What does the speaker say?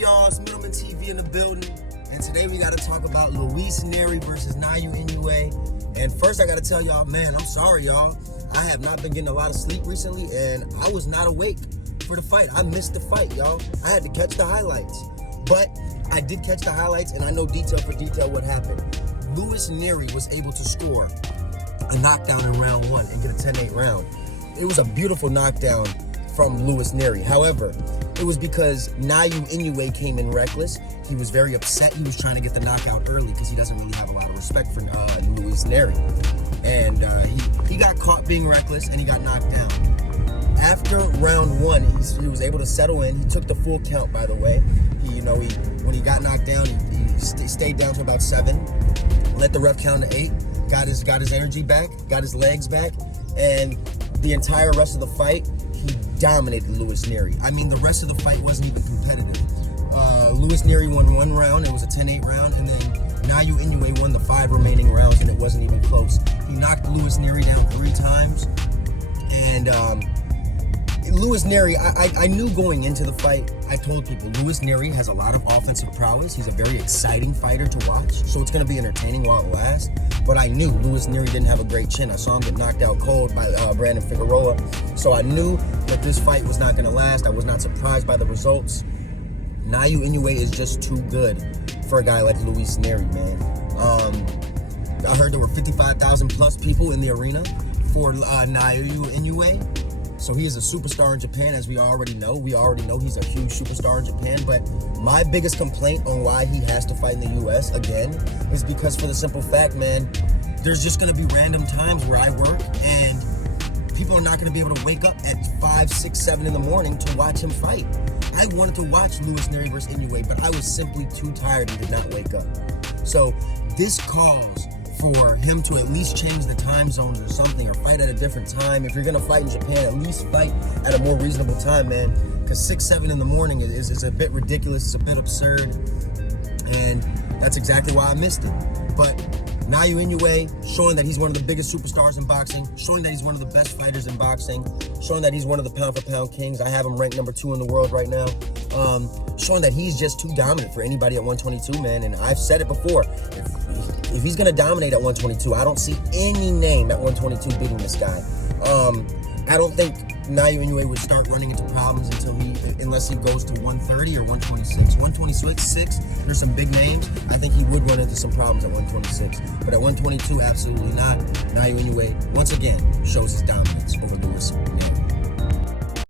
y'all? It's Middleman TV in the building, and today we got to talk about Luis Nery versus Naoya Inoue. And first, I got to tell y'all, man, I'm sorry, y'all. I have not been getting a lot of sleep recently, and I was not awake for the fight. I missed the fight, y'all. I had to catch the highlights, but I did catch the highlights, and I know detail for detail what happened. Luis Nery was able to score a knockdown in round one and get a 10-8 round. It was a beautiful knockdown from Luis Nery. However, it was because Naoya Inoue came in reckless. He was very upset. He was trying to get the knockout early because he doesn't really have a lot of respect for Luis Nery. And he got caught being reckless and he got knocked down. After round one, he was able to settle in. He took the full count, by the way. When he got knocked down, he stayed down to about 7, let the ref count to 8, got his energy back, got his legs back, and the entire rest of the fight, he dominated Luis Nery. I mean, the rest of the fight wasn't even competitive. Luis Nery won 1 round. It was a 10-8 round, and then Naoya Inoue won the 5 remaining rounds, and it wasn't even close. He knocked Luis Nery down 3 times, and Luis Nery, I knew going into the fight, I told people, Luis Nery has a lot of offensive prowess. He's a very exciting fighter to watch, so it's going to be entertaining while it lasts. But I knew Luis Nery didn't have a great chin. I saw him get knocked out cold by Brandon Figueroa, so I knew that this fight was not going to last. I was not surprised by the results. Naoya Inoue is just too good for a guy like Luis Nery, man. I heard there were 55,000 plus people in the arena for Naoya Inoue. So he is a superstar in Japan, as we already know. We already know he's a huge superstar in Japan. But my biggest complaint on why he has to fight in the U.S. again is because, for the simple fact, man, there's just going to be random times where I work and people are not going to be able to wake up at 5, 6, 7 in the morning to watch him fight. I wanted to watch Luis Nery versus Inoue, but I was simply too tired and did not wake up. So this calls for him to at least change the time zones or something, or fight at a different time. If you're gonna fight in Japan, at least fight at a more reasonable time, man. Because 6, 7 in the morning is a bit ridiculous, it's a bit absurd, and that's exactly why I missed it. But Naoya Inoue showing that he's one of the biggest superstars in boxing, showing that he's one of the best fighters in boxing, showing that he's one of the pound-for-pound kings. I have him ranked number 2 in the world right now. Showing that he's just too dominant for anybody at 122, man. And I've said it before. If he's gonna dominate at 122, I don't see any name at 122 beating this guy. I don't think Naoya Inoue would start running into problems unless he goes to 130 or 126. 126, there's some big names. I think he would run into some problems at 126. But at 122, absolutely not. Naoya Inoue, once again, shows his dominance over Luis Nery.